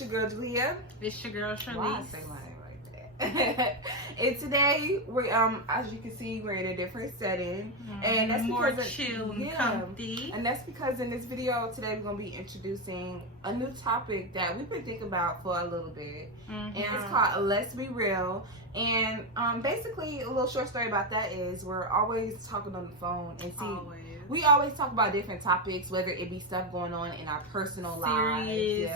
It's your girl Julia. It's your girl Charlize. Why I say my name like that? And today we as you can see, we're in a different setting, and that's more because chill and comfy. And that's because in this video today we're gonna be introducing a new topic that we've been thinking about for a little bit, and it's called Let's Be Real. And basically, a little short story about that is we're always talking on the phone and we always talk about different topics, whether it be stuff going on in our personal lives,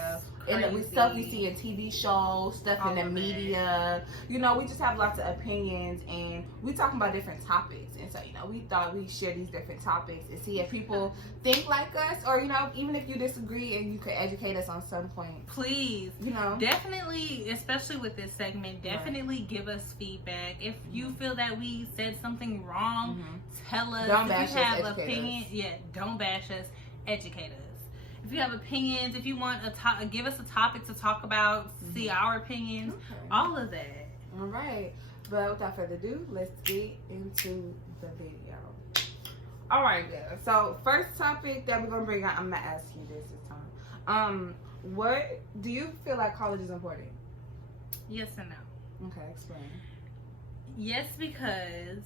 and stuff we see in TV shows, stuff in the media. You know, we just have lots of opinions, and we talking about different topics. And so, you know, we thought we'd share these different topics and see if people think like us, or, you know, even if you disagree and you could educate us on some point. Please, you know, definitely, especially with this segment, definitely give us feedback. If you feel that we said something wrong, tell us. Don't if bash you have us, opinions, don't bash us, educate us. If you have opinions, if you want give us a topic to talk about, see our opinions, all of that. All right, but without further ado, let's get into the video. All right, guys. So first topic that we're gonna bring out, I'm gonna ask you this time. What do you feel like college is important? Yes and no. Okay, explain. Yes, because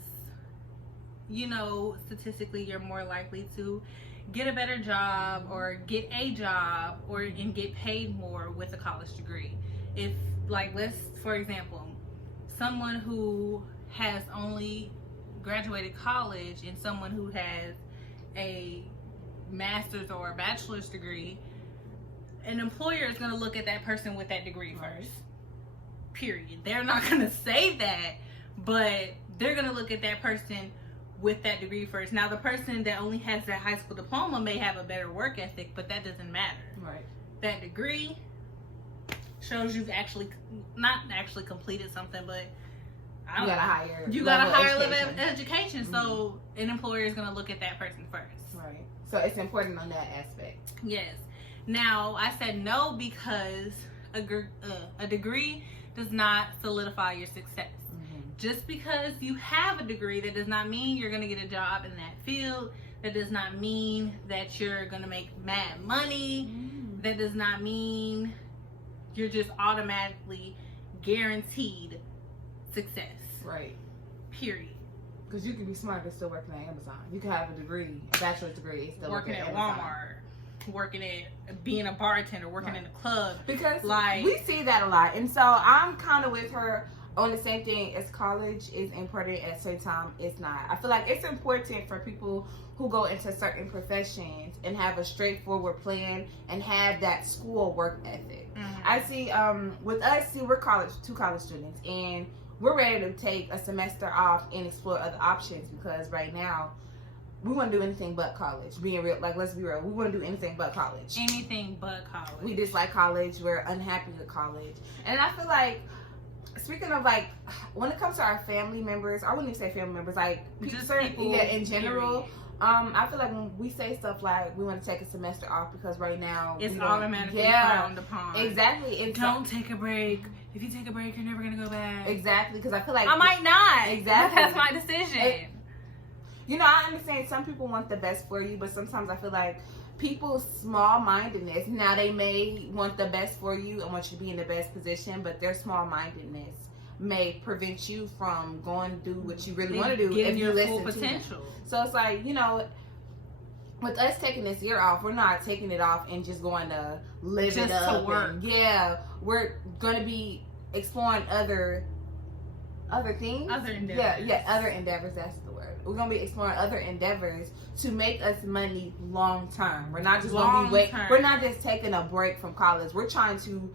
you know, statistically, you're more likely to get a better job or get a job and get paid more with a college degree. If, like, for example, someone who has only graduated college and someone who has a master's or a bachelor's degree, an employer is going to look at that person with that degree first. Period. They're not going to say that, but they're going to look at that person with that degree first. Now, the person that only has that high school diploma may have a better work ethic, but that doesn't matter. Right. That degree shows you've not actually completed something, but you got a higher level of education. So an employer is going to look at that person first. Right. So it's important on that aspect. Yes. Now, I said no because a degree does not solidify your success. Just because you have a degree, that does not mean you're going to get a job in that field. That does not mean that you're going to make mad money. That does not mean you're just automatically guaranteed success. Right. Period. Because you can be smart and still working at Amazon. You can have a degree, a bachelor's degree, still working at Amazon. Walmart, working at being a bartender, working in a club. Because like, we see that a lot. And so I'm kind of with her on the same thing as college is important, at the same time it's not. I feel like it's important for people who go into certain professions and have a straightforward plan and have that school work ethic. I see with us, we're two college students, and we're ready to take a semester off and explore other options, because right now we want to do anything but college. Being real, like, let's be real, we want to do anything but college. Anything but college. We dislike college. We're unhappy with college. And I feel like, speaking of, like, when it comes to our family members, I wouldn't even say family members, like, just people in general, I feel like when we say stuff like we want to take a semester off because right now it's automatically frowned upon. Exactly. Don't take a break. If you take a break, you're never gonna go back. Exactly, because I feel like I might not. Exactly, that's my decision. You know, I understand some people want the best for you, but sometimes I feel like people's small-mindedness, now they may want the best for you and want you to be in the best position, but their small-mindedness may prevent you from going to do what you really want to do if you listen to them. So it's like, you know, with us taking this year off, we're not taking it off and just going to live it up. To work. We're going to be exploring other things. Other endeavors. Other endeavors, that's the word. We're going to be exploring other endeavors to make us money long term. We're not just going to be we're not just taking a break from college. We're trying to,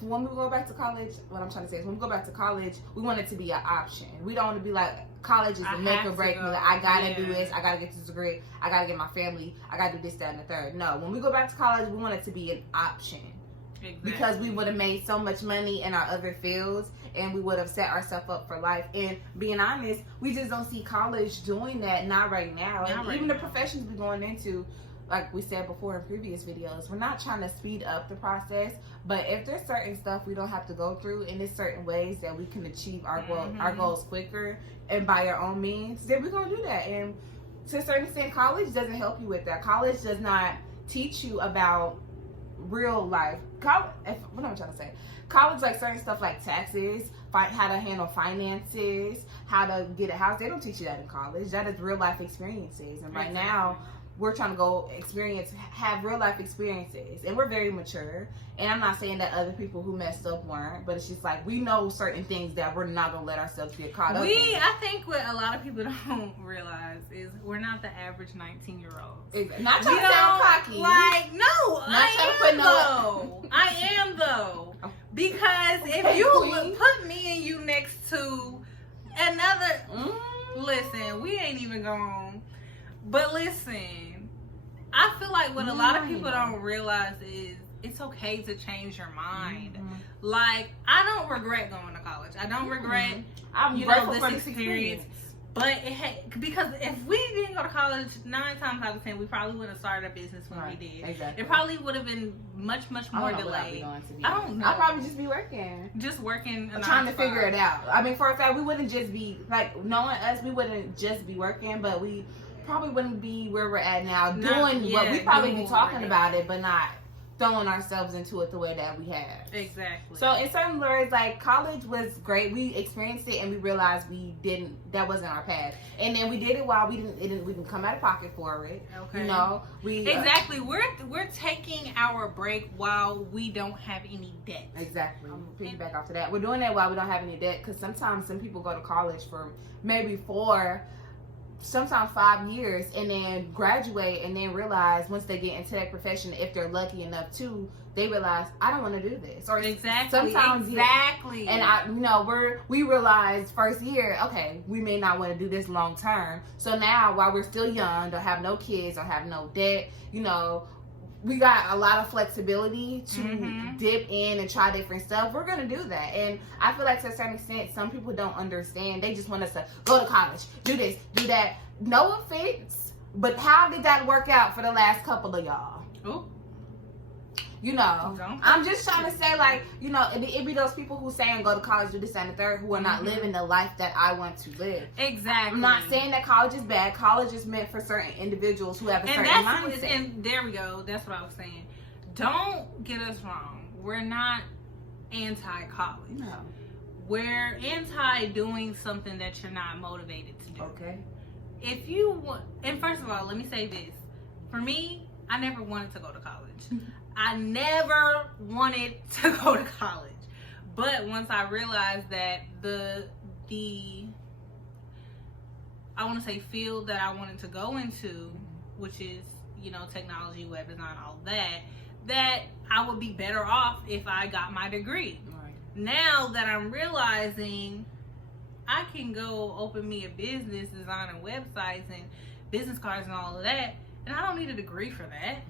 when we go back to college, what I'm trying to say is when we go back to college, we want it to be an option. We don't want to be like, college is a make or break. Like, I gotta do this, I gotta get this degree, I gotta get my family, I gotta do this, that, and the third. No, when we go back to college, we want it to be an option. Exactly. Because we would have made so much money in our other fields, and we would have set ourselves up for life. And being honest, we just don't see college doing that, not right now. Even the professions we're going into, like we said before in previous videos, we're not trying to speed up the process, but if there's certain stuff we don't have to go through, and there's certain ways that we can achieve our goals quicker and by our own means, then we're going to do that. And to a certain extent, college doesn't help you with that. College does not teach you about real life. College, what am I trying to say? College, like certain stuff like taxes, how to handle finances, how to get a house. They don't teach you that in college. That is real life experiences. And right now, we're trying to go have real life experiences. And we're very mature. And I'm not saying that other people who messed up weren't, but it's just like we know certain things that we're not going to let ourselves get caught up in. I think what a lot of people don't realize is we're not the average 19-year-olds. Not trying to sound cocky. Like, no, I am though. Because if you put me and you next to another, listen, we ain't even gone. But listen, I feel like what a lot of people don't realize is it's okay to change your mind. Like, I don't regret going to college. I don't regret, this experience. But because if we didn't go to college, 9 times out of 10, we probably wouldn't have started a business when we did. Exactly. It probably would have been much more delayed. I don't know. I'd probably just be working. Just working. Trying to figure it out. I mean, for a fact, we wouldn't just be, like, knowing us, we wouldn't just be working, but we probably wouldn't be where we're at now, doing what we probably be talking about it, but not throwing ourselves into it the way that we have. Exactly. So in certain words, like, college was great. We experienced it and we realized that wasn't our path. And then we did it while we didn't come out of pocket for it. Okay. You know, exactly. We're taking our break while we don't have any debt. Exactly. I'm gonna piggyback off to that. We're doing that while we don't have any debt, because sometimes some people go to college for maybe 4, sometimes 5 years, and then graduate and then realize once they get into that profession, if they're lucky enough to, they realize, I don't want to do this. Or sometimes and we realize first year, okay, we may not want to do this long term. So now, while we're still young, don't have no kids or have no debt, we got a lot of flexibility to dip in and try different stuff. We're going to do that. And I feel like to a certain extent, some people don't understand. They just want us to go to college, do this, do that. No offense, but how did that work out for the last couple of y'all? Ooh. I'm just trying to say, like, it be those people who say and go to college, do this and the third, who are not living the life that I want to live. Exactly. I'm not saying that college is bad. College is meant for certain individuals who have a certain mindset. And there we go. That's what I was saying. Don't get us wrong. We're not anti-college. No. We're anti-doing something that you're not motivated to do. Okay. If you want, and first of all, let me say this. For me, I never wanted to go to college. I never wanted to go to college. But once I realized that the I want to say field that I wanted to go into, which is, technology, web design, all that I would be better off if I got my degree. Right. Now that I'm realizing I can go open me a business, designing websites and business cards and all of that, and I don't need a degree for that.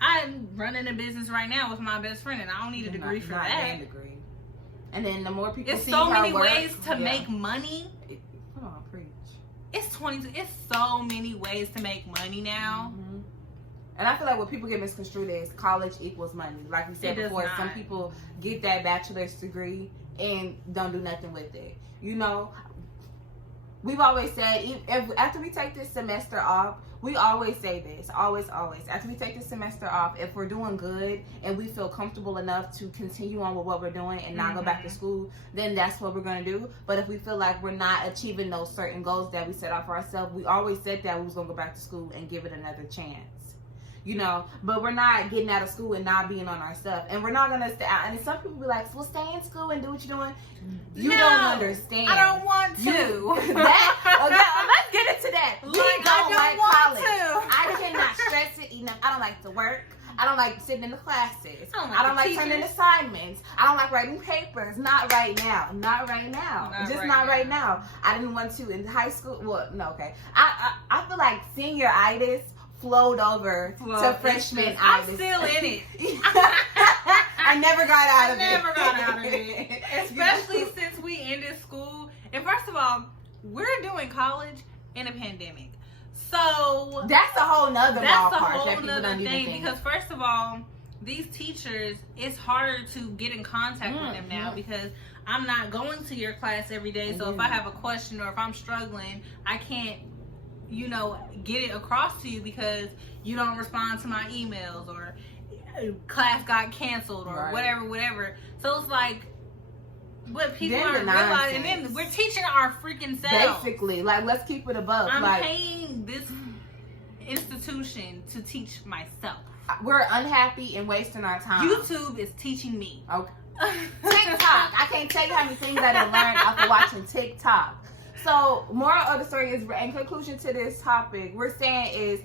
I'm running a business right now with my best friend, and I don't need a degree for that. And then the more people it's see so her many work, ways to make money. Come on, preach. It's so many ways to make money now. And I feel like what people get misconstrued is college equals money. Like we said before, some people get that bachelor's degree and don't do nothing with it. We've always said, after we take this semester off, we always say this, always. After we take this semester off, if we're doing good and we feel comfortable enough to continue on with what we're doing and not go back to school, then that's what we're going to do. But if we feel like we're not achieving those certain goals that we set out for ourselves, we always said that we was going to go back to school and give it another chance. But we're not getting out of school and not being on our stuff. And we're not going to stay out. And some people be like, well, stay in school and do what you're doing. You don't understand. I don't want to. Let's get into that. We don't like college. I cannot stress it enough. I don't like to work. I don't like sitting in the classes. I don't like turning assignments. I don't like writing papers. Not right now. Not right now. Right now. I didn't want to in high school. Well, no, okay. I feel like senioritis flowed over to freshman. I'm still in it. I never got out of it. Especially since we ended school. And first of all, we're doing college in a pandemic. So that's a whole nother thing. Because first of all, these teachers, it's harder to get in contact with them now because I'm not going to your class every day. So if I have a question or if I'm struggling, I can't get it across to you because you don't respond to my emails, or class got canceled or right. whatever. So it's like, what people Then aren't the realizing, and nonsense. then we're teaching our freaking selves. Basically, like, let's keep it above. I'm like, paying this institution to teach myself. we're unhappy and wasting our time. YouTube is teaching me. Okay. TikTok. I can't tell you how many things I done learned after watching TikTok. So, moral of the story is, in conclusion to this topic, we're saying is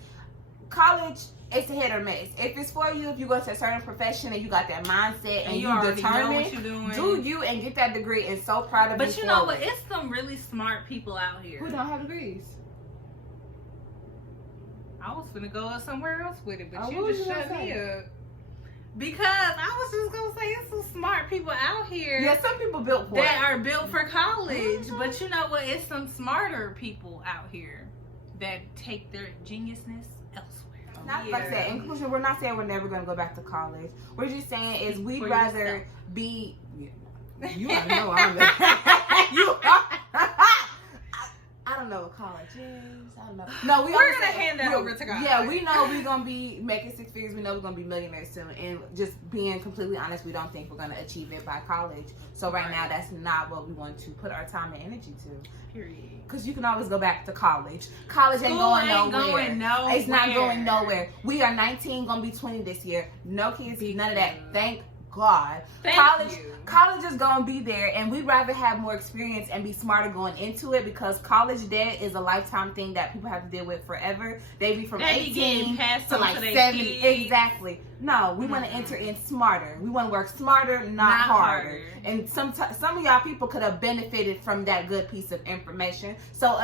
college, it's a hit or miss. If it's for you, if you go to a certain profession and you got that mindset and you determined, what you're doing, do you and get that degree, and so proud of you. But you know what? It's some really smart people out here who don't have degrees. I was gonna go somewhere else with it, but Oh, you just shut me up. Because I was just gonna say it's some smart people out here. Yeah, some people built for that it. are built for college. Mm-hmm. But you know what? It's some smarter people out here that take their geniusness elsewhere. Not like I said, in conclusion, we're not saying we're never gonna go back to college. We're just saying is we'd For rather yourself. be. You already know I'm you. I don't know what college is. I don't know. No, we're gonna hand that over to God. Yeah, we know we're gonna be making six figures. We know we're gonna be millionaires soon. And just being completely honest, we don't think we're gonna achieve it by college. So right now, that's not what we want to put our time and energy to. Period. Because you can always go back to college. College ain't going nowhere. It's not going nowhere. We are 19, gonna be 20 this year. No kids, none of that. Thank God. College is gonna be there, and we'd rather have more experience and be smarter going into it, because college debt is a lifetime thing that people have to deal with forever. They be from 18 to like 70. Exactly. No, we want to enter in smarter. We want to work smarter, not harder. And some of y'all people could have benefited from that good piece of information. So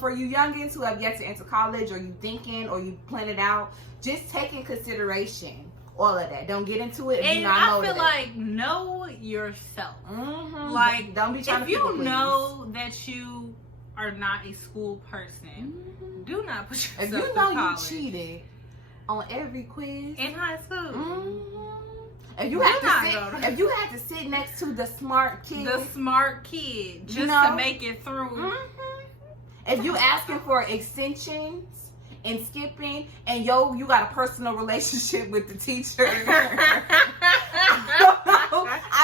for you youngins who have yet to enter college, or you thinking, or you plan it out, just take in consideration all of that. Don't get into it if and you're not I motivated. feel like know yourself. Mm-hmm. Like, don't be trying if to people you know that you are not a school person, do not put yourself if you through know college. you cheated on every quiz In high school. if you had to sit next to the smart kid, just you know, to make it through. If you asking for extensions and skipping, and you got a personal relationship with the teacher, I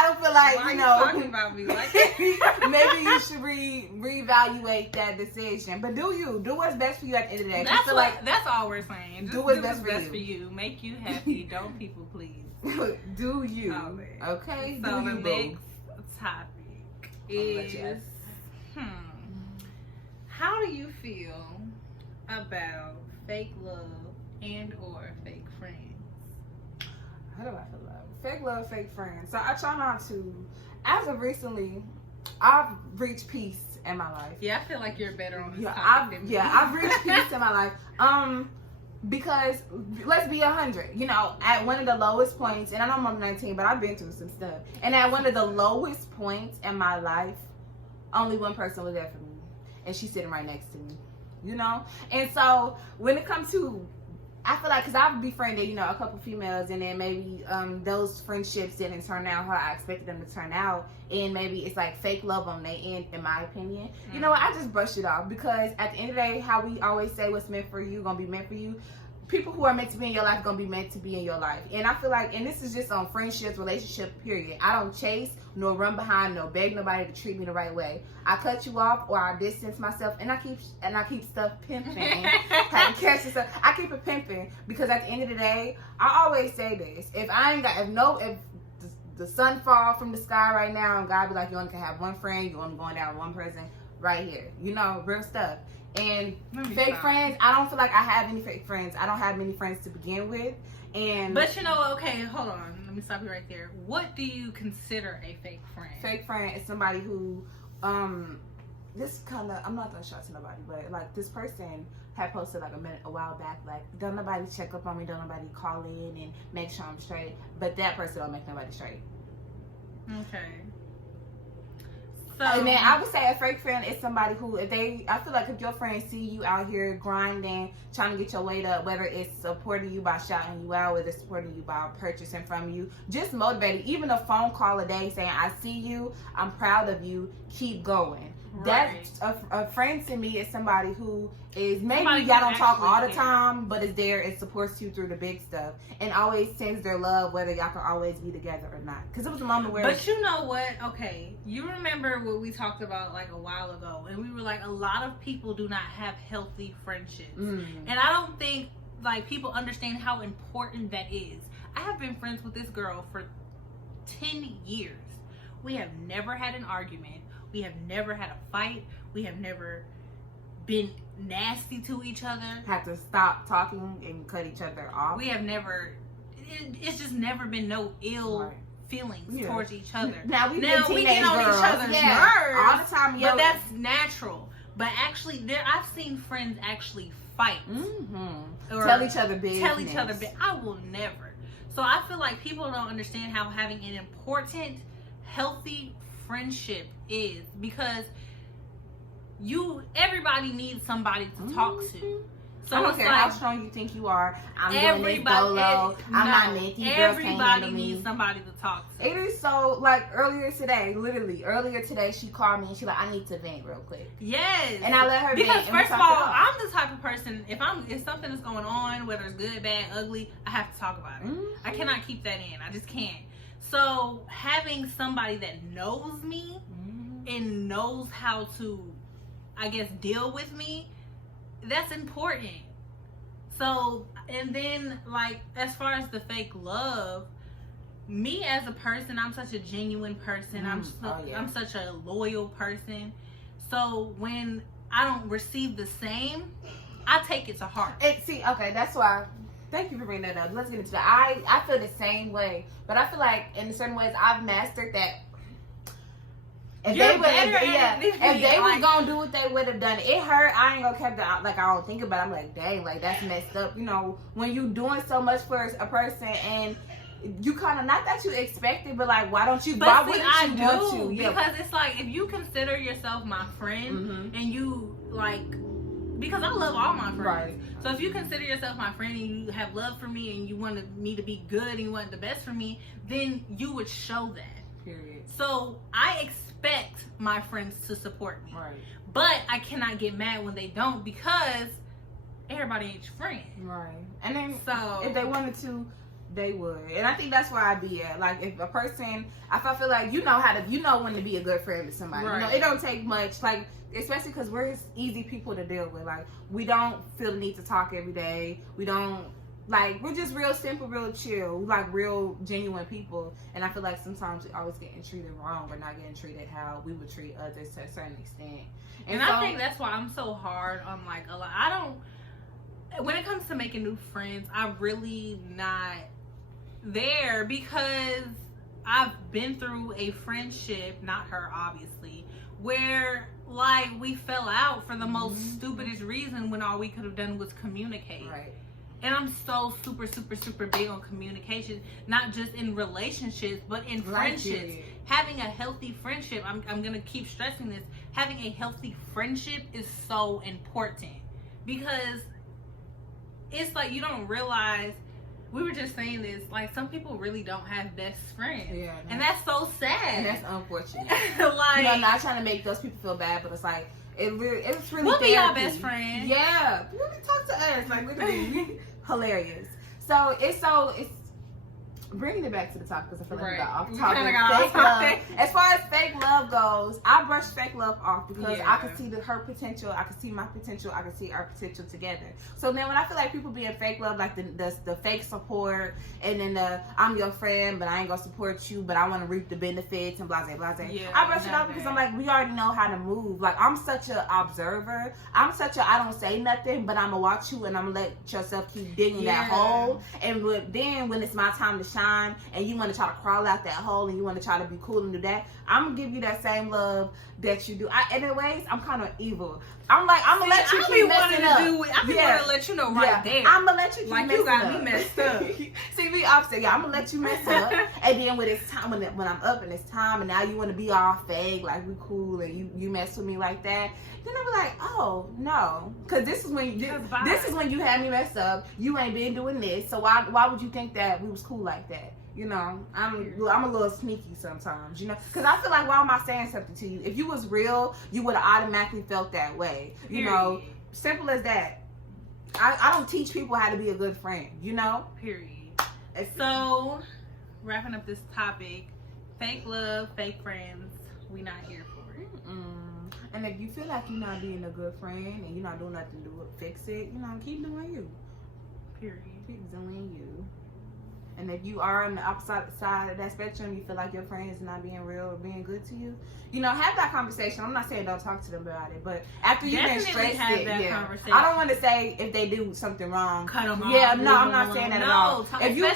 don't feel like, Why are you talking about me like that? maybe you should reevaluate that decision. But do what's best for you at the end of the day. That's all we're saying. Just do what's best for you. Make you happy. Don't people please. Do you? Always. Okay. So do the you, next topic is how do you feel about fake love and or fake friends? How do I feel about fake love, fake friends? So I try not to. As of recently, I've reached peace in my life. Yeah, I feel like you're better on this topic I've than me. I've reached peace in my life. Because let's be 100. You know, at one of the lowest points, and I know I'm 19, but I've been through some stuff. And at one of the lowest points in my life, only one person was there for me, and she's sitting right next to me. You know, and so when it comes to, I feel like, because I've befriended, a couple females, and then maybe those friendships didn't turn out how I expected them to turn out, and maybe it's like fake love on their end, in my opinion. Mm-hmm. You know what? I just brushed it off, because at the end of the day, how we always say what's meant for you gonna be meant for you. People who are meant to be in your life gonna be meant to be in your life. And I feel like, and this is just on friendships, relationship, period. I don't chase, nor run behind, nor beg nobody to treat me the right way. I cut you off, or I distance myself, and I keep stuff pimping. I keep it pimping, because at the end of the day, I always say this: if the sun fall from the sky right now, and God be like, you only can have one friend, you only going down with one person, right here, real stuff. And fake friends, I don't feel like I have any fake friends. I don't have many friends to begin with. But okay, hold on. Let me stop you right there. What do you consider a fake friend? Fake friend is somebody who, this kind of, I'm not gonna shout to nobody, but like this person had posted like a while back, like, don't nobody check up on me, don't nobody call in and make sure I'm straight. But that person don't make nobody straight. Okay. So, and then I would say a fake friend is somebody who, I feel like if your friends see you out here grinding, trying to get your weight up, whether it's supporting you by shouting you out, whether it's supporting you by purchasing from you, just motivated. Even a phone call a day saying, I see you, I'm proud of you, keep going. Right. That's a friend to me is somebody who is maybe Somebody y'all don't talk all the care. time, but is there and supports you through the big stuff and always sends their love, whether y'all can always be together or not. Because it was a moment where. But you know what? Okay, you remember what we talked about like a while ago, and we were like, a lot of people do not have healthy friendships, and I don't think like people understand how important that is. I have been friends with this girl for 10 years. We have never had an argument. We have never had a fight. We have never been nasty to each other. Had to stop talking and cut each other off. We have never, it's just never been no ill feelings towards each other. Now we get on girls. each other's nerves all the time. But that's natural. But actually, I've seen friends actually fight. Or tell each other business. I will never. So I feel like people don't understand how having an important, healthy friendship is, because everybody needs somebody to talk to. So I don't care how strong you think you are. I'm doing this solo. I'm not meant. These girls can't handle me. Needs somebody to talk to. It is so, like, earlier today, she called me and she like, I need to vent real quick. Yes. And I let her because vent. Because first of all, I'm the type of person, if something is going on, whether it's good, bad, ugly, I have to talk about it. I cannot keep that in. I just can't. So having somebody that knows me and knows how to, I guess, deal with me, that's important. So, and then like, as far as the fake love, me as a person, I'm such a genuine person. I'm such a loyal person. So when I don't receive the same, I take it to heart. That's why. Thank you for bringing that up. Let's get into that. I feel the same way, but I feel like in certain ways I've mastered that. If they was gonna do what they would have done, it hurt. I ain't gonna keep that. Like, I don't think about it. I'm like, dang, like that's messed up. You know, when you doing so much for a person and you kind of, not that you expect it, but like, why wouldn't you want to? Because it's like, if you consider yourself my friend and you like, because I love all my friends. Right. So if you consider yourself my friend and you have love for me and you wanted me to be good and you want the best for me, then you would show that. Period. So I expect my friends to support me. Right. But I cannot get mad when they don't, because everybody ain't your friend. Right. And then so if they wanted to, they would. And I think that's where I be at. Like, if a person, if I feel like you know when to be a good friend to somebody. Right. You know, it don't take much. Like, especially because we're easy people to deal with. Like, we don't feel the need to talk every day. We don't, like, we're just real simple, real chill. We like real genuine people. And I feel like sometimes we always getting treated wrong. We're not getting treated how we would treat others to a certain extent. And I think that's why I'm so hard on, like, a lot. When it comes to making new friends, I'm really not there, because I've been through a friendship, not her obviously, where like we fell out for the most stupidest reason when all we could have done was communicate. Right. And I'm so super, super, super big on communication, not just in relationships, but in friendships. Having a healthy friendship, I'm going to keep stressing this, having a healthy friendship is so important, because it's like, you don't realize, we were just saying this, like, some people really don't have best friends. Yeah. And that's so sad. And that's unfortunate. Like, you know, I'm not trying to make those people feel bad, but it's like, it's really we'll be our best friend. Yeah. Really talk to us. Like, literally, hilarious. So it's bringing it back to the topic, because I feel like we got off topic. Fake love. As far as fake love goes, I brush fake love off because I can see her potential, I can see my potential, I can see our potential together. So then when I feel like people being fake love, like the fake support, and then I'm your friend, but I ain't gonna support you, but I want to reap the benefits and blah blah blah. I brush it off because I'm like, we already know how to move. Like, I'm such an observer. I don't say nothing, but I'm gonna watch you and I'm gonna let yourself keep digging that hole. And then when it's my time to shine, shine and you want to try to crawl out that hole and you want to try to be cool and do that, I'm gonna give you that same love that you do. And in ways, I'm kind of evil. I'm like, I'm gonna let you keep messing up. I'm gonna let you know right there. I'm gonna let you keep messing you got up. me messed up. See, me opposite. Yeah, I'm gonna let you mess up, and then when it's time, when I'm up and it's time, and now you want to be all fake, like we cool, and you mess with me like that, then I be like, oh no, because this is when you had me mess up. You ain't been doing this, so why would you think that we was cool like that? You know, I'm a little sneaky sometimes, you know, because I feel like, why am I saying something to you? If you was real, you would have automatically felt that way. You know, simple as that. I don't teach people how to be a good friend, you know? Period. So, wrapping up this topic, fake love, fake friends, we not here for it. And if you feel like you're not being a good friend and you're not doing nothing to fix it, you know, keep doing you. Period. Keep doing you. And if you are on the opposite side of that spectrum, you feel like your friend is not being real or being good to you, you know, have that conversation. I'm not saying don't talk to them about it, but after you've been stressed, conversation. I don't want to say if they do something wrong, cut them off. Yeah, no, I'm not saying that at all. If you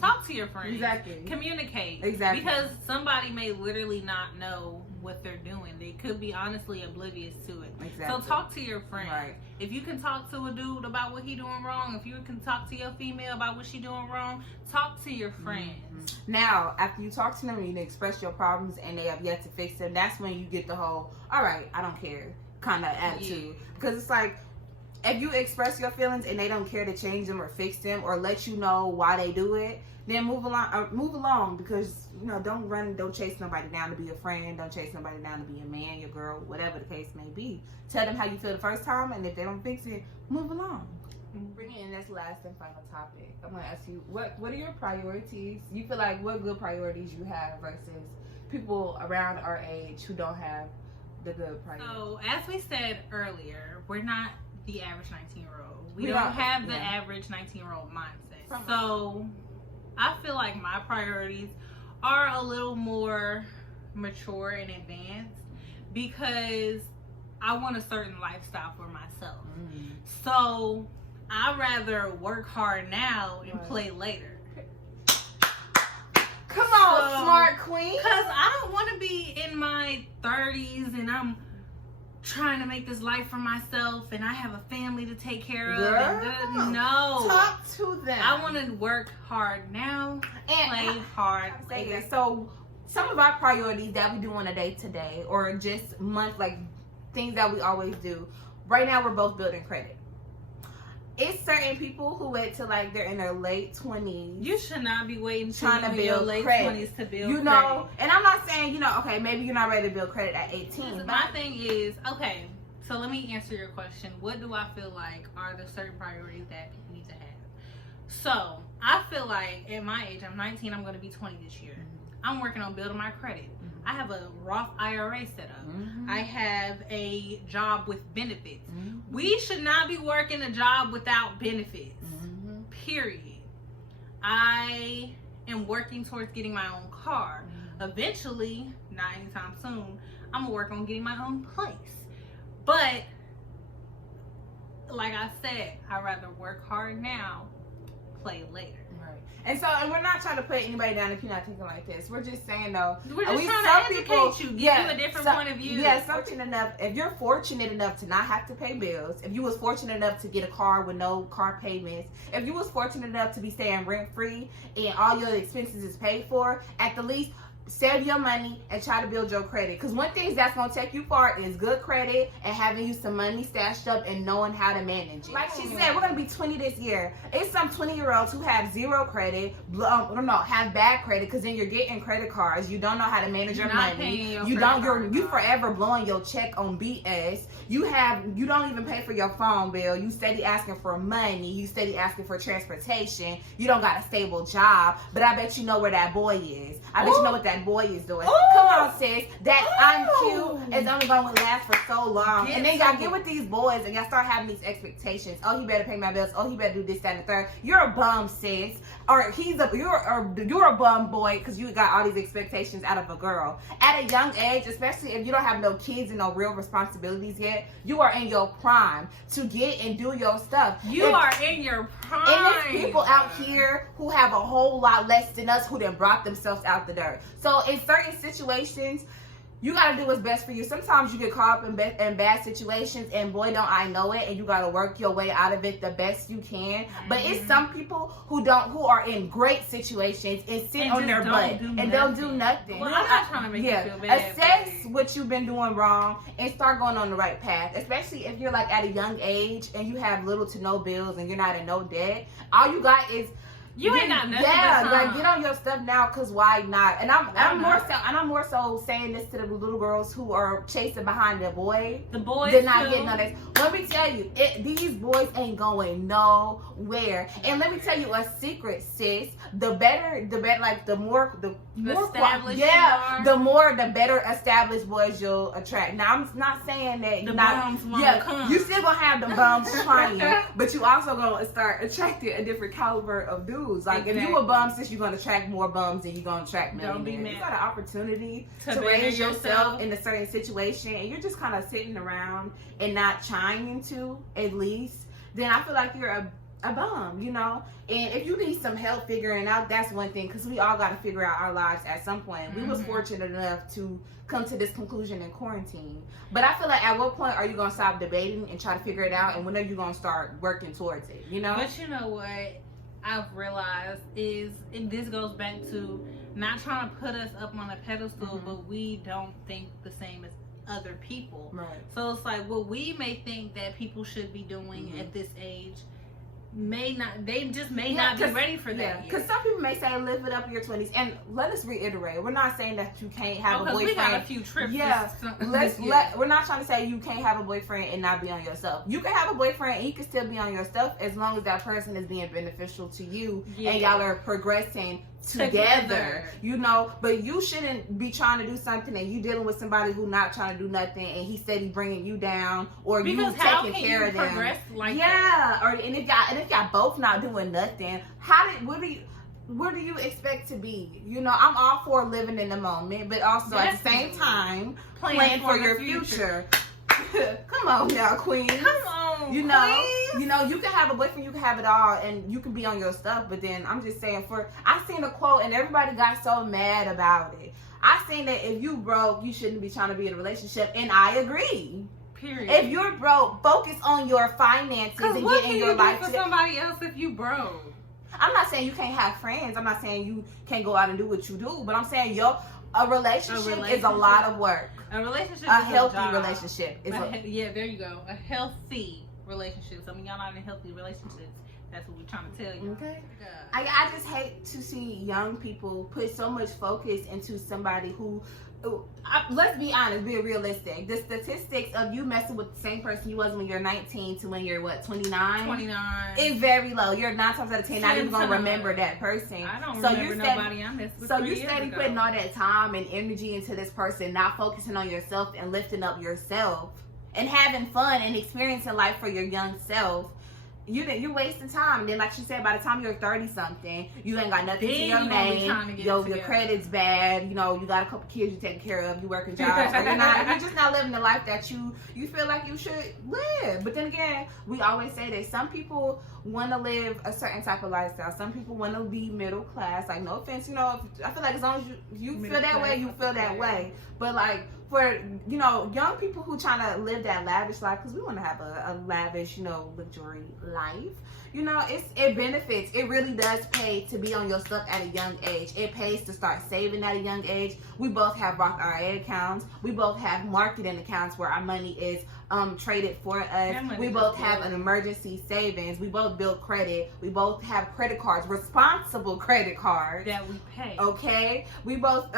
talk to your friends, exactly, communicate, exactly, because somebody may literally not know what they're doing. They could be honestly oblivious to it. Exactly. So talk to your friend. Right. If you can talk to a dude about what he doing wrong, if you can talk to your female about what she doing wrong, talk to your friends. Now, after you talk to them and you express your problems and they have yet to fix them, that's when you get the whole, all right, I don't care kind of attitude. Yeah. Because it's like, if you express your feelings and they don't care to change them or fix them or let you know why they do it, then move along, because, you know, don't chase nobody down to be a friend, don't chase nobody down to be a man, your girl, whatever the case may be. Tell them how you feel the first time, and if they don't fix it, move along. Bringing in this last and final topic, I'm going to ask you, what are your priorities? You feel like what good priorities you have versus people around our age who don't have the good priorities? So, as we said earlier, we're not the average 19-year-old. We don't have the average 19-year-old mindset. So, I feel like my priorities are a little more mature and advanced because I want a certain lifestyle for myself. So, I'd rather work hard now and play later. Come on, smart queen. Because I don't want to be in my 30s and I'm trying to make this life for myself and I have a family to take care of. Girl, no. Talk to them. I want to work hard now and play hard later. So some of our priorities that we do on a day-to-day or just month, like things that we always do. Right now we're both building credit. It's certain people who wait till like they're in their late 20s. You should not be waiting trying to build your late credit. 20s to build you know, credit. And I'm not saying, you know, okay, maybe you're not ready to build credit at 18. My thing is, okay, so let me answer your question. What do I feel like are the certain priorities that people need to have? So, I feel like at my age, I'm 19, I'm going to be 20 this year. I'm working on building my credit. I have a Roth IRA set up. I have a job with benefits. We should not be working a job without benefits. Period. I am working towards getting my own car. Eventually, not anytime soon, I'm going to work on getting my own place. But, like I said, I'd rather work hard now, play later. And we're not trying to put anybody down if you're not thinking like this. We're just saying though, we're just trying to educate you, give you a different point of view. Yeah, something enough. If you're fortunate enough to not have to pay bills, if you was fortunate enough to get a car with no car payments, if you was fortunate enough to be staying rent free and all your expenses is paid for, at the least save your money and try to build your credit. Because one thing that's going to take you far is good credit and having you some money stashed up and knowing how to manage it. Like she said, we're going to be 20 this year. It's some 20-year-olds who have zero credit, have bad credit, because then you're getting credit cards. You don't know how to manage your money. You forever blowing your check on BS. You don't even pay for your phone bill. You steady asking for money. You steady asking for transportation. You don't got a stable job. But I bet you know where that boy is. I bet you know what that that boy is doing. Ooh. Come on, sis. That I'm Ooh. cute is only going to last for so long. Get And then y'all some- get with these boys and y'all start having these expectations. Oh, he better pay my bills. Oh, he better do this, that, and the third. You're a bum, sis. Or you're a bum boy because you got all these expectations out of a girl. At a young age, especially if you don't have no kids and no real responsibilities yet, you are in your prime to get and do your stuff. You are in your prime. And there's people out here who have a whole lot less than us who then brought themselves out the dirt. So in certain situations, you gotta do what's best for you. Sometimes you get caught up in bad situations, and boy, don't I know it. And you gotta work your way out of it the best you can. But it's some people who are in great situations and sit on their butt and don't do nothing. Well, I'm not trying to make you feel bad. Assess what you've been doing wrong and start going on the right path. Especially if you're like at a young age and you have little to no bills and you're not in no debt. All you got is you ain't got nothing. Yeah, like get on your stuff now, cause why not? And I'm more so saying this to the little girls who are chasing behind the boy. The boys did not get none of this. Let me tell you, these boys ain't going nowhere. And let me tell you a secret, sis. The better, like the more established the better established boys you'll attract. Now I'm not saying that the bums won't come. You still gonna have the bums trying, but you also gonna start attracting a different caliber of dudes. Like if you a bum, sis, you're gonna attract more bums than you're gonna attract millionaires. Don't be mad. You got an opportunity to raise yourself in a certain situation, and you're just kind of sitting around and not trying to, at least, then I feel like you're a bum, you know. And if you need some help figuring out, that's one thing, because we all got to figure out our lives at some point. We was fortunate enough to come to this conclusion in quarantine, but I feel like at what point are you gonna stop debating and try to figure it out, and when are you gonna start working towards it, you know? But you know what I've realized is, and this goes back to not trying to put us up on a pedestal, but we don't think the same as other people. Right. So it's like what we may think that people should be doing at this age they just may not be ready for that. Because some people may say live it up in your 20s, and let us reiterate, we're not saying that you can't have a boyfriend. We got a few trips. Yeah, we're not trying to say you can't have a boyfriend and not be on yourself. You can have a boyfriend and you can still be on your stuff as long as that person is being beneficial to you and y'all are progressing together, you know. But you shouldn't be trying to do something and you dealing with somebody who not trying to do nothing and he said he bringing you down, or because you taking care of them. And if y'all both not doing nothing, what do you expect to be? You know, I'm all for living in the moment, but also at the same time plan for your future. Come on now, queen. Come on, you know, you can have a boyfriend, you can have it all, and you can be on your stuff. But then I'm just saying, I seen a quote and everybody got so mad about it. I seen that if you broke, you shouldn't be trying to be in a relationship, and I agree. Period. If you're broke, focus on your finances and getting your life for somebody else if you broke. I'm not saying you can't have friends. I'm not saying you can't go out and do what you do. But I'm saying a relationship is a lot of work. A relationship, a healthy relationship. Yeah, there you go. A healthy relationship. So when y'all not in healthy relationships, that's what we're trying to tell you. Okay. I just hate to see young people put so much focus into somebody who. Let's be honest, be realistic. The statistics of you messing with the same person you was when you're 19 to when you're 29? 29. Is very low. You're 9 times out of 10 not even going to remember that person. I don't remember nobody I messed with. So you steady putting all that time and energy into this person, not focusing on yourself and lifting up yourself and having fun and experiencing life for your young self. You're wasting time. And then, like she said, by the time you're 30-something, you ain't got nothing to your name. Your credit's bad. You know, you got a couple kids you taking care of. You working jobs. So you're just not living the life that you feel like you should live. But then again, we always say that some people want to live a certain type of lifestyle. Some people want to be middle class. Like, no offense, you know, I feel like as long as you feel that way, you feel that way. But like, for, you know, young people who trying to live that lavish life, because we want to have a lavish, you know, luxury life, you know, it benefits. It really does pay to be on your stuff at a young age. It pays to start saving at a young age. We both have Roth IRA accounts. We both have marketing accounts where our money is traded for us. We both have an emergency savings. We both build credit. We both have credit cards, responsible credit cards that we pay. Okay, we both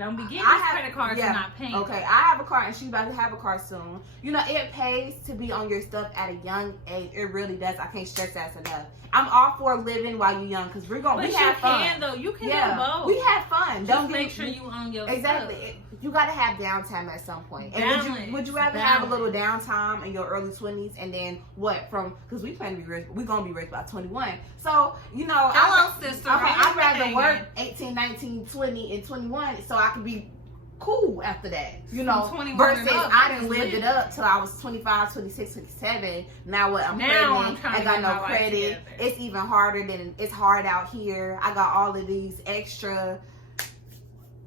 Don't be getting these credit cards and not paying. Okay, I have a car and she's about to have a car soon. You know, it pays to be on your stuff at a young age. It really does. I can't stress that enough. I'm all for living while you're young because we have fun. You can do both. We have fun. Just make sure you own your exactly. stuff. You got to have downtime at some point. Balance. And would you rather have a little downtime in your early 20s and then what from, because we plan to be rich, we're going to be rich by 21. So, you know, I'd rather work 18, 19, 20, and 21 so I can be cool after that, you know, versus I didn't live it up till I was 25, 26, 27. Now what? I'm pregnant. I got no credit. It's even harder than it's hard out here. I got all of these extra.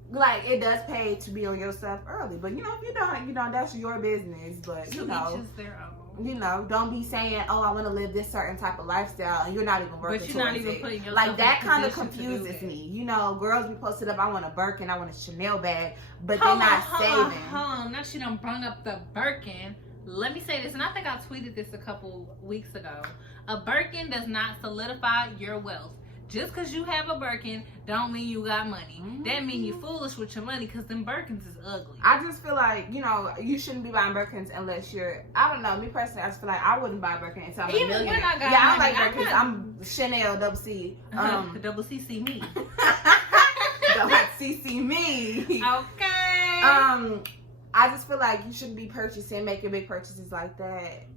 Like, it does pay to be on yourself early, but you know, if you don't, you know, that's your business. But you know, don't be saying, "Oh, I want to live this certain type of lifestyle," and you're not even working. But you're not even putting yourself like that. Kind of confuses me. You know, girls be posted up, "I want a Birkin, I want a Chanel bag," but they're not saving. Now she done brung up the Birkin. Let me say this, and I think I tweeted this a couple weeks ago. A Birkin does not solidify your wealth. Just because you have a Birkin don't mean you got money. That mean you foolish with your money because them Birkins is ugly. I just feel like, you know, you shouldn't be buying Birkins unless you're, I don't know, me personally, I just feel like I wouldn't buy a Birkin until I'm a millionaire. When I got I like Birkins. I'm Chanel double C. Double CC me. Double CC me. Okay. I just feel like you shouldn't be making big purchases like that,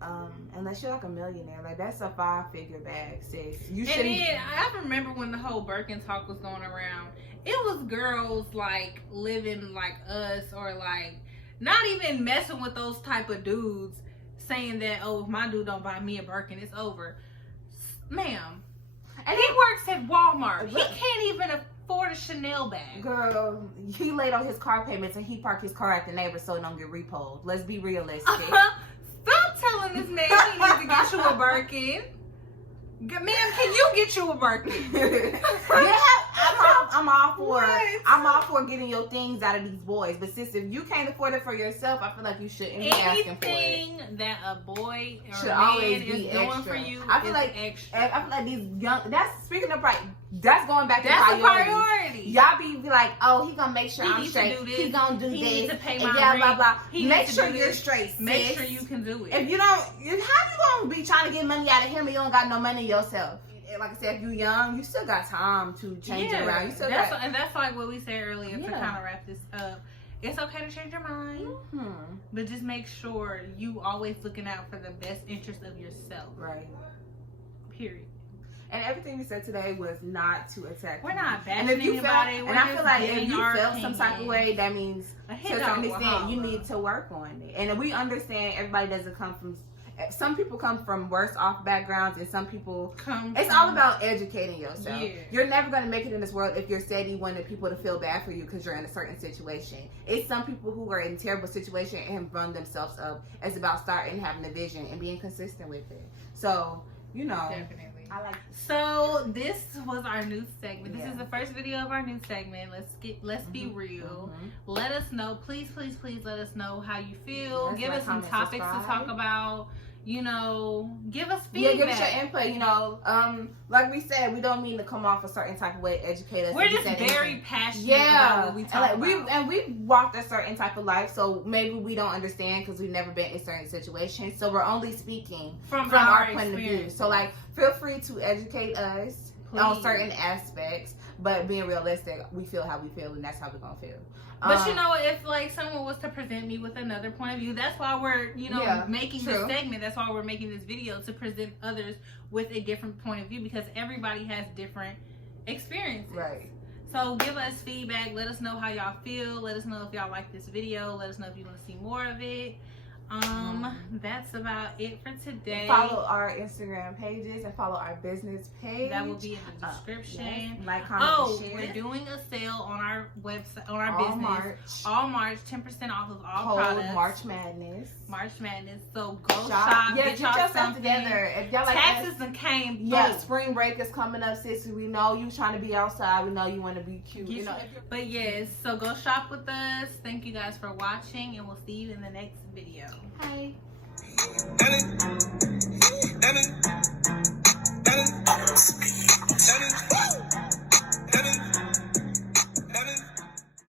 unless you're like a millionaire. Like, that's a 5-figure bag, sis. You shouldn't. And then I remember when the whole Birkin talk was going around. It was girls like living like us, or like not even messing with those type of dudes, saying that, "Oh, if my dude don't buy me a Birkin, it's over." Ma'am, and he works at Walmart. He can't even afford a Chanel bag. Girl, he laid on his car payments and he parked his car at the neighbor so it don't get repoed. Let's be realistic. Stop telling this man he needs to get you a Birkin. Ma'am, can you get you a Birkin? Yeah, I'm all for getting your things out of these boys. But sis, if you can't afford it for yourself, I feel like you shouldn't be asking for it. Anything that a boy or should a always man is doing for you, I feel like extra. I feel like these young. That's speaking of right. That's going back to priority. Y'all be like, "Oh, he gonna make sure I'm straight. He gonna do this. He needs to pay my rent. Blah blah blah. Make sure you're straight. Sis. Make sure you can do it. If you don't, how you gonna be trying to get money out of him and you don't got no money yourself? Like I said, if you're young, you still got time to change it around. You still and that's like what we said earlier to kind of wrap this up. It's okay to change your mind, but just make sure you always looking out for the best interest of yourself. Right. Period. And everything we said today was not to attack. We're not bashing and if you anybody. Felt, and I feel like if you felt some type of way, that means to a certain extent you need to work on it. And we understand everybody doesn't come from. Some people come from worse off backgrounds, and some people it's all about educating yourself. Yeah. You're never going to make it in this world if you're steady wanting people to feel bad for you because you're in a certain situation. It's some people who are in terrible situation and run themselves up. It's about starting having a vision and being consistent with it. So, you know. Definitely. So this was our new segment. This is the first video of our new segment. Let's be real. Let us know. Please let us know how you feel. Give us some topics to talk about. You know, give us feedback. Yeah, give us your input. You know, like we said, we don't mean to come off a certain type of way, educate us. We're just very passionate about what we talk about. We've walked a certain type of life, so maybe we don't understand because we've never been in certain situations. So we're only speaking from our point of view. So like, feel free to educate us on certain aspects, but being realistic, we feel how we feel, and that's how we're gonna feel. But you know, if like someone was to present me with another point of view, that's why we're making this segment. That's why we're making this video, to present others with a different point of view, because everybody has different experiences. Right. So give us feedback. Let us know how y'all feel. Let us know if y'all like this video. Let us know if you want to see more of it. That's about it for today. Follow our Instagram pages and follow our business page. That will be in the description. Like, comment, and share. We're doing a sale on our website, on our business. All March, 10% off of all products. March Madness. So go shop. Get your stuff together. If y'all like taxes and came through. Yeah, spring break is coming up, sis. We know you trying to be outside. We know you want to be cute. You know. But yes, so go shop with us. Thank you guys for watching, and we'll see you in the next video.